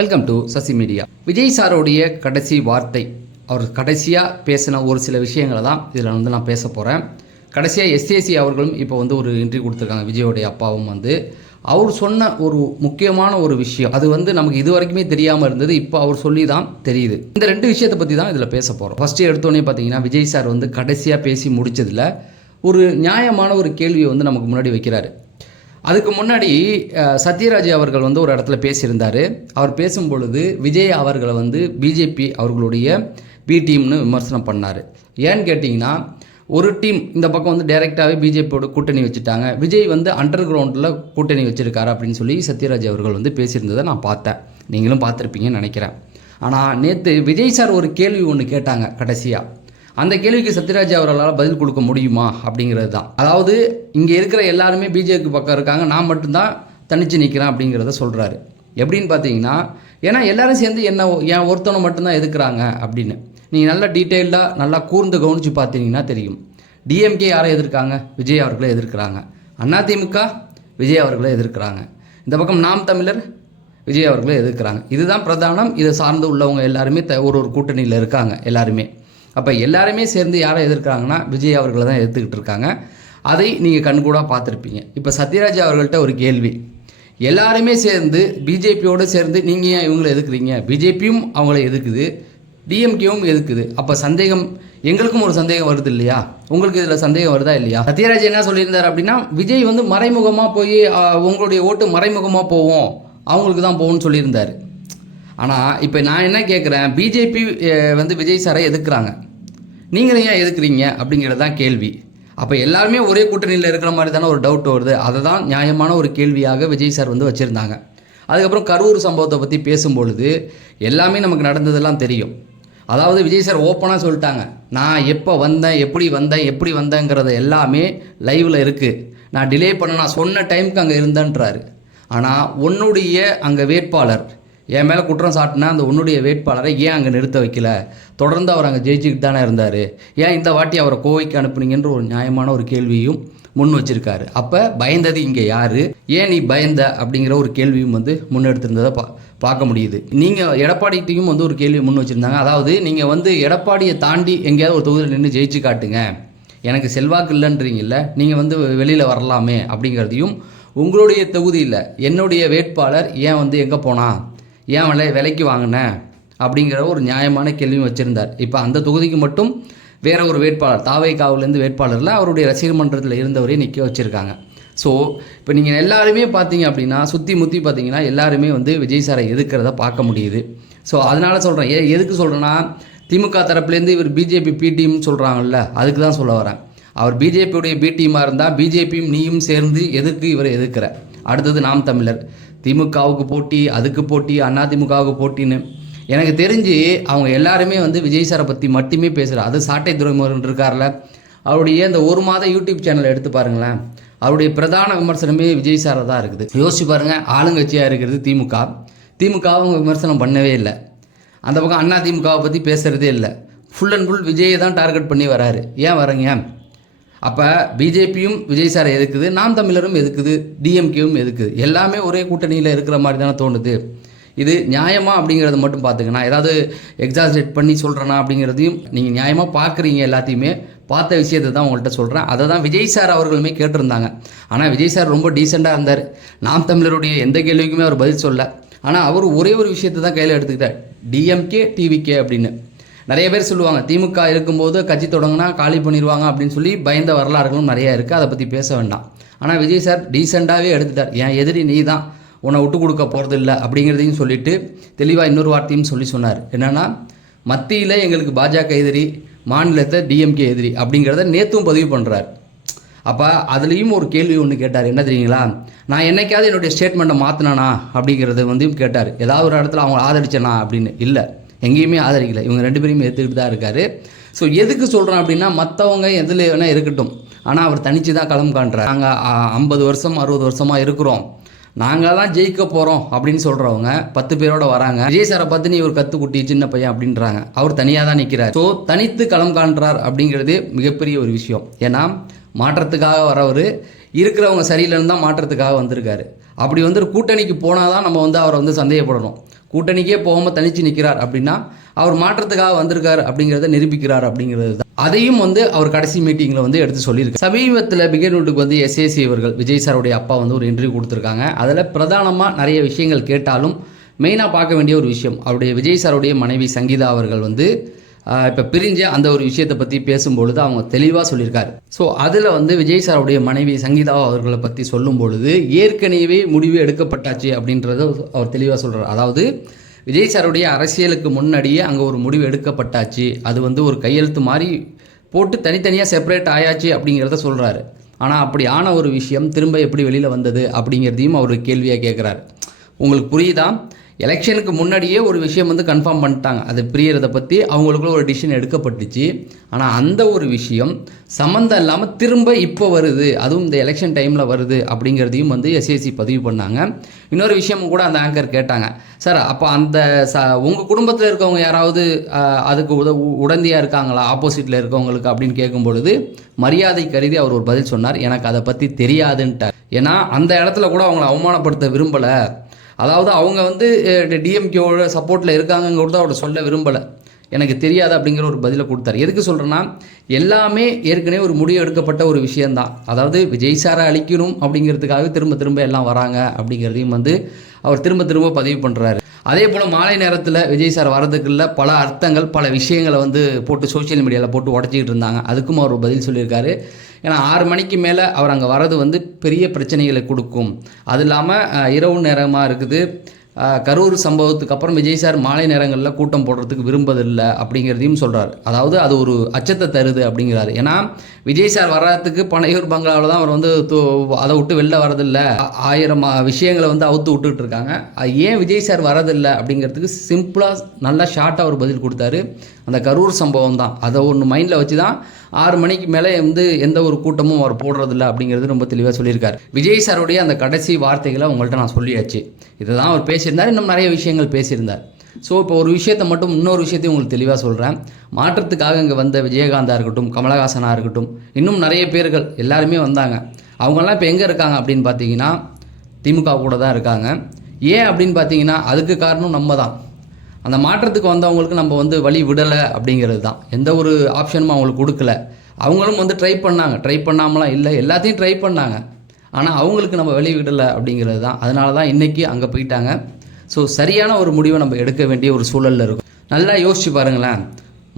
Welcome to Sasi media. Vijay சாரோடைய கடைசி வார்த்தை, அவர் கடைசியாக பேசின ஒரு சில விஷயங்களை தான் இதில் நான் பேச போகிறேன். கடைசியாக எஸ்ஏசி அவர்களும் இப்போ ஒரு இன்டர்வியூ கொடுத்துருக்காங்க. விஜயோடைய அப்பாவும் அவர் சொன்ன ஒரு முக்கியமான ஒரு விஷயம், அது நமக்கு இது வரைக்குமே தெரியாமல் இருந்தது. இப்போ அவர் சொல்லி தான் தெரியுது. இந்த ரெண்டு விஷயத்தை பற்றி தான் இதில் பேச போகிறோம். ஃபஸ்ட்டு எடுத்தோடனே பார்த்தீங்கன்னா, விஜய் சார் கடைசியாக பேசி முடித்ததில் ஒரு நியாயமான ஒரு கேள்வியை நமக்கு முன்னாடி வைக்கிறாரு. அதுக்கு முன்னாடி சத்யராஜ் அவர்கள் ஒரு இடத்துல பேசியிருந்தார். அவர் பேசும்பொழுது விஜய் அவர்களை பிஜேபி அவர்களுடைய பி டீம்னு விமர்சனம் பண்ணார். ஏன்னு கேட்டிங்கன்னா, ஒரு டீம் இந்த பக்கம் டைரெக்டாகவே பிஜேபியோட கூட்டணி வச்சுட்டாங்க, விஜய் அண்டர் கிரவுண்டில் கூட்டணி வச்சுருக்காரு அப்படின்னு சொல்லி சத்யராஜ் அவர்கள் பேசியிருந்ததை நான் பார்த்தேன். நீங்களும் பார்த்துருப்பீங்கன்னு நினைக்கிறேன். ஆனால் நேற்று விஜய் சார் ஒரு கேள்வி ஒன்று கேட்டாங்க கடைசியாக. அந்த கேள்விக்கு சத்யராஜ் அவர்களால் பதில் கொடுக்க முடியுமா அப்படிங்கிறது தான். அதாவது இங்கே இருக்கிற எல்லாருமே பிஜேபி பக்கம் இருக்காங்க, நான் மட்டும்தான் தனித்து நிற்கிறேன் அப்படிங்கிறத சொல்கிறாரு. எப்படின்னு பார்த்தீங்கன்னா, ஏன்னா எல்லாரும் சேர்ந்து என் ஒருத்தனை மட்டும்தான் எதிர்க்கிறாங்க அப்படின்னு. நீங்கள் நல்லா டீட்டெயில்டாக நல்லா கூர்ந்து கவனித்து பார்த்தீங்கன்னா தெரியும். டிஎம்கே யாரை எதிர்க்காங்க? விஜய் அவர்களை எதிர்க்கிறாங்க. அதிமுக விஜய் அவர்களை எதிர்க்கிறாங்க. இந்த பக்கம் நாம் தமிழர் விஜய் அவர்களை எதிர்க்கிறாங்க. இதுதான் பிரதானம். இதை சார்ந்து உள்ளவங்க எல்லாருமே ஒரு கூட்டணியில் இருக்காங்க எல்லாருமே. அப்போ எல்லாருமே சேர்ந்து யாரை எதிர்க்கிறாங்கன்னா விஜய் அவர்களை தான் எதிர்த்துக்கிட்டு இருக்காங்க. அதை நீங்கள் கண்கூடாக பார்த்துருப்பீங்க. இப்போ சத்யராஜ் அவர்கள்ட்ட ஒரு கேள்வி, எல்லாருமே சேர்ந்து பிஜேபியோடு சேர்ந்து நீங்கள் ஏன் இவங்களை எதிர்க்கிறீங்க? பிஜேபியும் அவங்கள எதிர்க்குது, டிஎம்கேவும் எதிர்க்குது. அப்போ சந்தேகம், எங்களுக்கும் ஒரு சந்தேகம் வருது இல்லையா? உங்களுக்கு இதில் சந்தேகம் வருதா இல்லையா? சத்யராஜ் என்ன சொல்லியிருந்தார் அப்படின்னா, விஜய் மறைமுகமாக போய் உங்களுடைய ஓட்டு மறைமுகமாக போவோம், அவங்களுக்கு தான் போகும்னு சொல்லியிருந்தார். ஆனால் இப்போ நான் என்ன கேட்குறேன், பிஜேபி விஜய் சாரை எதிர்க்கிறாங்க, நீங்களும் ஏன் எதிர்க்கிறீங்க அப்படிங்கிறது தான் கேள்வி. அப்போ எல்லாருமே ஒரே கூட்டணியில் இருக்கிற மாதிரி தானே ஒரு டவுட் வருது. அதை தான் நியாயமான ஒரு கேள்வியாக விஜய் சார் வச்சுருந்தாங்க. அதுக்கப்புறம் கரூர் சம்பவத்தை பற்றி பேசும்பொழுது எல்லாமே நமக்கு நடந்ததெல்லாம் தெரியும். அதாவது விஜய் சார் ஓப்பனாக சொல்லிட்டாங்க, நான் எப்போ வந்தேன், எப்படி வந்தேங்கிறத எல்லாமே லைவில் இருக்குது. நான் டிலே பண்ண, நான் சொன்ன டைமுக்கு அங்கே இருந்தேன்றாரு. ஆனால் உன்னுடைய அங்கே வேட்பாளர் என் மேலே குற்றம் சாட்டினா அந்த உன்னுடைய வேட்பாளரை ஏன் அங்கே நிறுத்த வைக்கல? தொடர்ந்து அவர் அங்கே ஜெயிச்சுக்கிட்டு தானே இருந்தார், ஏன் இந்த வாட்டி அவரை கோவைக்கு அனுப்புனீங்கன்ற ஒரு நியாயமான ஒரு கேள்வியும் முன் வச்சிருக்காரு. அப்போ பயந்தது இங்கே யார், ஏன் நீ பயந்த அப்படிங்கிற ஒரு கேள்வியும் முன்னெடுத்திருந்ததை பார்க்க முடியுது. நீங்கள் எடப்பாடிகிட்டையும் ஒரு கேள்வி முன் வச்சுருந்தாங்க. அதாவது நீங்கள் எடப்பாடியை தாண்டி எங்கேயாவது ஒரு தொகுதியில் நின்று ஜெயிச்சு காட்டுங்க, எனக்கு செல்வாக்கு இல்லைன்றீங்கல்ல, நீங்கள் வெளியில் வரலாமே அப்படிங்கிறதையும், உங்களுடைய தொகுதியில் என்னுடைய வேட்பாளர் ஏன் எங்கே போனா, ஏன் விலைக்கு வாங்கினேன் அப்படிங்கிற ஒரு நியாயமான கேள்வியும் வச்சுருந்தார். இப்போ அந்த தொகுதிக்கு மட்டும் வேற ஒரு வேட்பாளர், தாவேகாவிலேருந்து வேட்பாளரில் அவருடைய ரசிகர் மன்றத்தில் இருந்தவரே நிற்க வச்சுருக்காங்க. ஸோ இப்போ நீங்கள் எல்லாருமே பார்த்தீங்க அப்படின்னா, சுற்றி முற்றி பார்த்தீங்கன்னா எல்லாருமே விஜய் சாரை எதிர்க்கிறத பார்க்க முடியுது. ஸோ அதனால் சொல்கிறேன், எதுக்கு சொல்கிறேன்னா, திமுக தரப்புலேருந்து இவர் பிஜேபி பி டீம்னு சொல்கிறாங்கல்ல, அதுக்கு தான் சொல்ல வரேன். அவர் பிஜேபியுடைய பி டீமாக இருந்தால் பிஜேபியும் நீயும் சேர்ந்து எதுக்கு இவரை எதிர்க்கிற? அடுத்தது நாம் தமிழர், திமுகவுக்கு போட்டி, அதுக்கு போட்டி, அதிமுகவுக்கு போட்டின்னு எனக்கு தெரிஞ்சு அவங்க எல்லாருமே விஜய் சாரை பற்றி மட்டுமே பேசுகிறார். அது சாட்டை துரைமுருகன் இருக்கார்ல, அவருடைய இந்த ஒரு மாத யூடியூப் சேனலை எடுத்து பாருங்களேன், அவருடைய பிரதான விமர்சனமே விஜய் சாரை தான் இருக்குது. யோசிச்சு பாருங்கள், ஆளுங்கட்சியாக இருக்கிறது திமுகவை அவங்க விமர்சனம் பண்ணவே இல்லை. அந்த பக்கம் அதிமுகவை பற்றி பேசுகிறதே இல்லை. ஃபுல் அண்ட் ஃபுல் விஜயை தான் டார்கெட் பண்ணி வராரு. ஏன் வரீங்க? அப்போ பிஜேபியும் விஜய் சாரை எதுக்குது, நாம் தமிழரும் எதுக்குது, டிஎம்கேவும் எதுக்குது, எல்லாமே ஒரே கூட்டணியில் இருக்கிற மாதிரி தானே தோணுது. இது நியாயமா அப்படிங்கிறத மட்டும் பார்த்துக்கண்ணா, ஏதாவது எக்ஸாஜரேட் பண்ணி சொல்கிறேன்னா அப்படிங்கிறதையும் நீங்கள் நியாயமாக பார்க்குறீங்க. எல்லாத்தையுமே பார்த்த விஷயத்தை தான் உங்கள்கிட்ட சொல்கிறேன். அதை தான் விஜய் சார் அவர்களுமே கேட்டிருந்தாங்க. ஆனால் விஜய் சார் ரொம்ப டீசெண்டாக இருந்தார். நாம் தமிழருடைய எந்த கேள்விக்குமே அவர் பதில் சொல்ல. ஆனால் அவர் ஒரே ஒரு விஷயத்தை தான் கையில் எடுத்துக்கிட்டார், டிஎம்கே டிவிகே அப்படின்னு. நிறைய பேர் சொல்லுவாங்க, திமுக இருக்கும்போது கட்சி தொடங்கினா காலி பண்ணிடுவாங்க அப்படின்னு சொல்லி பயந்த வரலாறுகளும் நிறையா இருக்குது, அதை பற்றி பேச வேண்டாம். ஆனால் விஜய் சார் டீசெண்டாகவே எடுத்துட்டார். என் எதிரி நீ தான், உன்னை விட்டு கொடுக்க போகிறது இல்லை அப்படிங்கிறதையும் சொல்லிவிட்டு தெளிவாக இன்னொரு வார்த்தையும் சொன்னார். என்னென்னா, மத்தியில் எங்களுக்கு பாஜக எதிரி, மாநிலத்தை டிஎம்கே எதிரி அப்படிங்கிறத நேற்றும் பதிவு பண்ணுறார். அப்போ அதுலேயும் ஒரு கேள்வி ஒன்று கேட்டார். என்ன தெரியுங்களா, நான் என்னைக்காவது என்னுடைய ஸ்டேட்மெண்ட்டை மாற்றினானா அப்படிங்கிறத கேட்டார். ஏதாவது ஒரு இடத்துல அவங்க ஆதரிச்சேனா அப்படின்னு. இல்லை, எங்கேயுமே ஆதரிக்கலை. இவங்க ரெண்டு பேரையும் எடுத்துக்கிட்டு தான் இருக்கார். ஸோ எதுக்கு சொல்கிறேன் அப்படின்னா, மற்றவங்க எதில் வேணால் இருக்கட்டும், ஆனால் அவர் தனித்து தான் களம் காண்றார். நாங்கள் 50 வருஷம் 60 வருஷமாக இருக்கிறோம், நாங்கள் தான் ஜெயிக்க போகிறோம் அப்படின்னு சொல்கிறவங்க 10 பேரோட வராங்க. விஜய் சாரை பார்த்து நீ ஒரு கத்துக்குட்டி சின்ன பையன் அப்படின்றாங்க. அவர் தனியாக தான் நிற்கிறார். ஸோ தனித்து களம் காண்றார் அப்படிங்கிறதே மிகப்பெரிய ஒரு விஷயம். ஏன்னா மாற்றத்துக்காக வரவர், இருக்கிறவங்க சரியில்லைன்னு தான் மாற்றத்துக்காக வந்திருக்காரு. அப்படி கூட்டணிக்கு போனால் தான் நம்ம அவரை சந்தேகப்படணும். கூட்டணிக்கே போகாமல் தனிச்சு நிற்கிறார் அப்படின்னா அவர் மாற்றத்துக்காக வந்திருக்கார் அப்படிங்கிறத நிரூபிக்கிறார் அப்படிங்கிறது தான். அதையும் வந்து அவர் கடைசி மீட்டிங்கில் வந்து எடுத்து சொல்லியிருக்கு. சமீபத்தில் பிகர்வுட்டுக்கு வந்து எஸ்ஏசி அவர்கள் விஜய் சாருடைய அப்பா வந்து ஒரு இன்டர்வியூ கொடுத்துருக்காங்க. அதில் பிரதானமாக நிறைய விஷயங்கள் கேட்டாலும் மெயினாக பார்க்க வேண்டிய ஒரு விஷயம், அவருடைய விஜய் சாருடைய மனைவி சங்கீதா அவர்கள் வந்து இப்போ பிரிஞ்ச அந்த ஒரு விஷயத்தை பற்றி பேசும்பொழுது அவங்க தெளிவாக சொல்லியிருக்காரு. ஸோ அதில் வந்து விஜய் சாருடைய மனைவி சங்கீதா அவர்களை பற்றி சொல்லும் பொழுது ஏற்கனவே முடிவு எடுக்கப்பட்டாச்சு அப்படின்றத அவர் தெளிவாக சொல்கிறார். அதாவது விஜய் சாருடைய அரசியலுக்கு முன்னாடியே அங்கே ஒரு முடிவு எடுக்கப்பட்டாச்சு, அது வந்து ஒரு கையெழுத்து மாதிரி போட்டு தனித்தனியாக செப்பரேட் ஆயாச்சு அப்படிங்கிறத சொல்கிறாரு. ஆனால் அப்படி ஆன ஒரு விஷயம் திரும்ப எப்படி வெளியில் வந்தது அப்படிங்கிறதையும் அவர் கேள்வியாக கேட்குறாரு. உங்களுக்கு புரியுதா? எலெக்ஷனுக்கு முன்னாடியே ஒரு விஷயம் வந்து கன்ஃபார்ம் பண்ணிட்டாங்க, அது பிரியறதை பற்றி அவங்களுக்குள்ள ஒரு டிசிஷன் எடுக்கப்பட்டுச்சு. ஆனால் அந்த ஒரு விஷயம் சம்மந்தம் இல்லாமல் திரும்ப இப்போ வருது, அதுவும் இந்த எலெக்ஷன் டைமில் வருது அப்படிங்கிறதையும் வந்து எஸ்ஏசி பதிவு பண்ணாங்க. இன்னொரு விஷயமும் கூட அந்த ஆங்கர் கேட்டாங்க, சார் அப்போ அந்த உங்கள் குடும்பத்தில் இருக்கவங்க யாராவது அதுக்கு உடந்தையாக இருக்காங்களா ஆப்போசிட்டில் இருக்கவங்களுக்கு அப்படின்னு கேட்கும் பொழுது மரியாதை கருதி அவர் ஒரு பதில் சொன்னார், எனக்கு அதை பற்றி தெரியாதுன்ட்டார். ஏன்னா அந்த இடத்துல கூட அவங்கள அவமானப்படுத்த விரும்பலை. அதாவது அவங்க வந்து டிஎம்கேவோட சப்போர்ட்டில் இருக்காங்கங்க கூட அவரை சொல்ல விரும்பலை, எனக்கு தெரியாது அப்படிங்கிற ஒரு பதிலை கொடுத்தாரு. எதுக்கு சொல்கிறேன்னா, எல்லாமே ஏற்கனவே ஒரு முடிவு எடுக்கப்பட்ட ஒரு விஷயந்தான். அதாவது விஜய் சாரை அழிக்கணும் அப்படிங்கிறதுக்காக திரும்ப திரும்ப எல்லாம் வராங்க அப்படிங்கிறதையும் வந்து அவர் திரும்ப திரும்ப பதிவு பண்ணுறாரு. அதே போல் மாலை நேரத்தில் விஜய் சார் வரதுக்குள்ள பல அர்த்தங்கள் பல விஷயங்களை வந்து போட்டு சோஷியல் மீடியாவில் போட்டு உடச்சிக்கிட்டு இருந்தாங்க. அதுக்கும் அவர் பதில் சொல்லியிருக்காரு. ஏன்னா 6 மணிக்கு மேலே அவர் அங்கே வர்றது வந்து பெரிய பிரச்சனைகளை கொடுக்கும். அது இல்லாமல் இரவு நேரமாக இருக்குது. கரூர் சம்பவத்துக்கு அப்புறம் விஜய் சார் மாலை நேரங்களில் கூட்டம் போடுறதுக்கு விரும்பதில்லை அப்படிங்கிறதையும் சொல்கிறார். அதாவது அது ஒரு அச்சத்தை தருது அப்படிங்கிறாரு. ஏன்னா விஜய் சார் வர்றதுக்கு பனையூர் பங்களாவில் தான் அவர் வந்து அதை விட்டு வெளில வரதில்லை, 1000 விஷயங்களை வந்து அவுத்து விட்டுட்டு இருக்காங்க. ஏன் விஜய் சார் வரதில்லை அப்படிங்கிறதுக்கு சிம்பிளாக நல்லா ஷார்ட்டாக அவர் பதில் கொடுத்தாரு. அந்த கரூர் சம்பவம் தான், அதை ஒன்று மைண்டில் வச்சு தான் 6 மணிக்கு மேலே வந்து எந்த ஒரு கூட்டமும் அவர் போடுறதில்ல அப்படிங்கிறது ரொம்ப தெளிவாக சொல்லியிருக்காரு. விஜய் சாருடைய அந்த கடைசி வார்த்தைகளை உங்கள்கிட்ட நான் சொல்லியாச்சு. இதை தான் அவர் பேசியிருந்தார், இன்னும் நிறைய விஷயங்கள் பேசியிருந்தார். ஸோ இப்போ ஒரு விஷயத்தை மட்டும் இன்னொரு விஷயத்தையும் உங்களுக்கு தெளிவாக சொல்கிறேன். மாற்றத்துக்காக இங்கே வந்த விஜயகாந்தாக இருக்கட்டும், கமலஹாசனாக இருக்கட்டும், இன்னும் நிறைய பேர்கள் எல்லாருமே வந்தாங்க. அவங்கெல்லாம் இப்போ எங்கே இருக்காங்க அப்படின்னு பார்த்தீங்கன்னா திமுக கூட தான் இருக்காங்க. ஏன் அப்படின்னு பார்த்தீங்கன்னா அதுக்கு காரணம் நம்ம தான். அந்த மாற்றத்துக்கு வந்தவங்களுக்கு நம்ம வந்து வழி விடலை அப்படிங்கிறது தான். எந்த ஒரு ஆப்ஷனும் அவங்களுக்கு கொடுக்கல. அவங்களும் வந்து ட்ரை பண்ணாங்க, ட்ரை பண்ணாமலாம் இல்லை, எல்லாத்தையும் ட்ரை பண்ணாங்க. ஆனால் அவங்களுக்கு நம்ம வழி விடலை அப்படிங்கிறது தான். அதனால தான் இன்றைக்கி அங்கே போயிட்டாங்க. ஸோ சரியான ஒரு முடிவை நம்ம எடுக்க வேண்டிய ஒரு சூழலில் இருக்கும். நல்லா யோசிச்சு பாருங்களேன்,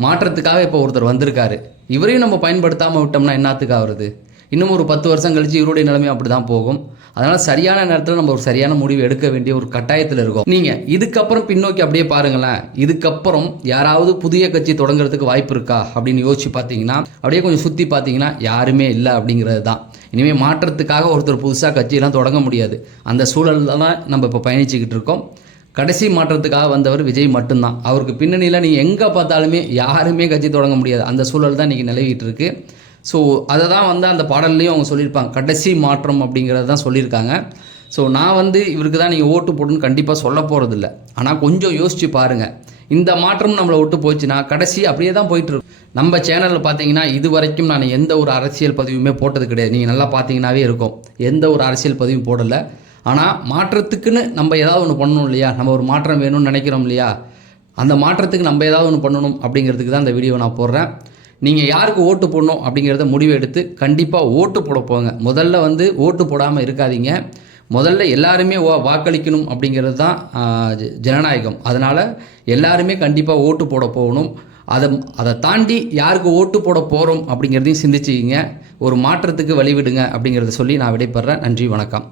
மாற்றத்துக்காக இப்போ ஒருத்தர் வந்திருக்காரு, இவரையும் நம்ம பயன்படுத்தாமல் விட்டோம்னா என்னத்துக்கு ஆகுறது? இன்னும் ஒரு 10 வருஷம் கழிச்சு இவருடைய நிலைமையும் அப்படி தான் போகும். அதனால் சரியான நேரத்தில் நம்ம ஒரு சரியான முடிவு எடுக்க வேண்டிய ஒரு கட்டாயத்தில் இருக்கோம். நீங்கள் இதுக்கப்புறம் பின்னோக்கி அப்படியே பாருங்களேன், இதுக்கப்புறம் யாராவது புதிய கட்சி தொடங்குறதுக்கு வாய்ப்பு இருக்கா அப்படின்னு யோசிச்சு பார்த்தீங்கன்னா, அப்படியே கொஞ்சம் சுற்றி பார்த்தீங்கன்னா யாருமே இல்லை அப்படிங்கிறது தான். இனிமேல் மாற்றத்துக்காக ஒருத்தர் புதுசாக கட்சியெல்லாம் தொடங்க முடியாது. அந்த சூழலில் தான் நம்ம இப்போ பயணிச்சுக்கிட்டு இருக்கோம். கடைசி மாற்றத்துக்காக வந்தவர் விஜய் மட்டும்தான். அவருக்கு பின்னணியில் நீங்கள் எங்கே பார்த்தாலுமே யாருமே கட்சி தொடங்க முடியாது. அந்த சூழல் தான் இன்றைக்கி நிலவிட்டு இருக்கு. ஸோ அதை தான் வந்து அந்த பாடல்லையும் அவங்க சொல்லியிருப்பாங்க, கடைசி மாற்றம் அப்படிங்கிறது தான் சொல்லியிருக்காங்க. ஸோ நான் வந்து இவருக்கு தான் நீங்கள் ஓட்டு போட்டுன்னு கண்டிப்பாக சொல்ல போகிறதில்ல. ஆனால் கொஞ்சம் யோசித்து பாருங்கள், இந்த மாற்றம் நம்மளை விட்டு போச்சுன்னா கடைசி அப்படியே தான் போயிட்டுருக்கும். நம்ம சேனலில் பார்த்தீங்கன்னா இது வரைக்கும் நான் எந்த ஒரு அரசியல் பதிவுமே போட்டது கிடையாது. நீங்கள் நல்லா பார்த்தீங்கன்னாவே இருக்கும், எந்த ஒரு அரசியல் பதிவும் போடலை. ஆனால் மாற்றத்துக்குன்னு நம்ம ஏதாவது ஒன்று பண்ணணும் இல்லையா, நம்ம ஒரு மாற்றம் வேணும்னு நினைக்கிறோம் இல்லையா, அந்த மாற்றத்துக்கு நம்ம ஏதாவது ஒன்று பண்ணணும் அப்படிங்கிறதுக்கு தான் இந்த வீடியோ நான் போடுறேன். நீங்கள் யாருக்கு ஓட்டு போடணும் அப்படிங்கிறத முடிவு எடுத்து கண்டிப்பாக ஓட்டு போட போங்க. முதல்ல வந்து ஓட்டு போடாமல் இருக்காதீங்க. முதல்ல எல்லாருமே வாக்களிக்கணும் அப்படிங்கிறது தான் ஜனநாயகம். அதனால் எல்லாருமே கண்டிப்பாக ஓட்டு போட போகணும். அதை தாண்டி யாருக்கு ஓட்டு போட போகிறோம் அப்படிங்கிறதையும் சிந்திச்சிக்கிங்க. ஒரு மாற்றத்துக்கு வழிவிடுங்க அப்படிங்கிறத சொல்லி நான் விடைபெறேன். நன்றி, வணக்கம்.